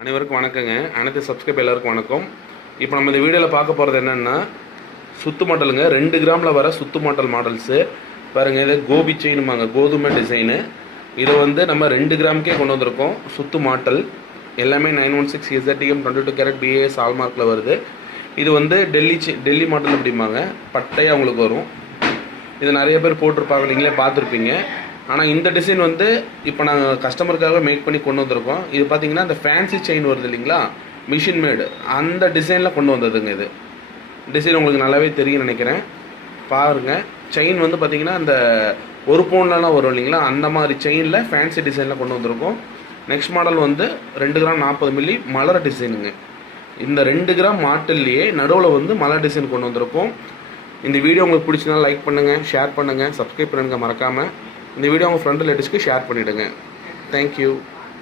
அனைவருக்கும் வணக்கங்க. அனைத்து சப்ஸ்கிரைப் எல்லாருக்கும் வணக்கம். இப்போ நம்ம இந்த வீடியோவில் பார்க்க போகிறது என்னென்னா சுத்து மாடலுங்க ரெண்டு கிராமில் வர சுத்து மாடல் மாடல்ஸு பாருங்கள் இது கோபி செயினுமாங்க. கோதுமை டிசைனு இதை வந்து நம்ம ரெண்டு கிராமுக்கே கொண்டு வந்திருக்கோம். சுத்து மாட்டல் எல்லாமே nine one six SRTM twenty two carat BAS ஹால்மார்க்கில் வருது. இது வந்து டெல்லி செ- டெல்லி மாடல் அப்படிம்பாங்க பட்டையாக உங்களுக்கு வரும். இது நிறைய பேர் போட்டிருப்பாங்க. நீங்களே பார்த்துருப்பீங்க. ஆனால் இந்த டிசைன் வந்து இப்போ நாங்கள் கஸ்டமருக்காக மேக் பண்ணி கொண்டு வந்திருக்கோம். இது பார்த்தீங்கன்னா இந்த ஃபேன்சி செயின் வருது இல்லைங்களா? மிஷின் மேடு அந்த டிசைனில் கொண்டு வந்ததுங்க இது. டிசைன் உங்களுக்கு நல்லாவே தெரியும் நினைக்கிறேன். பாருங்கள் செயின் வந்து பார்த்தீங்கன்னா அந்த ஒரு பவுன்லலாம் வரும் இல்லைங்களா? அந்த மாதிரி செயினில் ஃபேன்சி டிசைனில் கொண்டு வந்திருக்கோம். நெக்ஸ்ட் மாடல் வந்து ரெண்டு கிராம் நாற்பது மில்லி மலர் டிசைனுங்க இந்த ரெண்டு கிராம் மாட்டிலேயே நடுவில் வந்து மலர் டிசைன் கொண்டு வந்திருக்கோம். இந்த வீடியோ உங்களுக்கு பிடிச்சதுனா லைக் பண்ணுங்கள் ஷேர் பண்ணுங்கள் சப்ஸ்கிரைப் பண்ணுங்கள் மறக்காமல் இந்த வீடியோ உங்கள் ஃப்ரெண்ட் ரிலேட்டிவ்ஸ்க்கு ஷேர் பண்ணிவிடுங்க தேங்க்யூ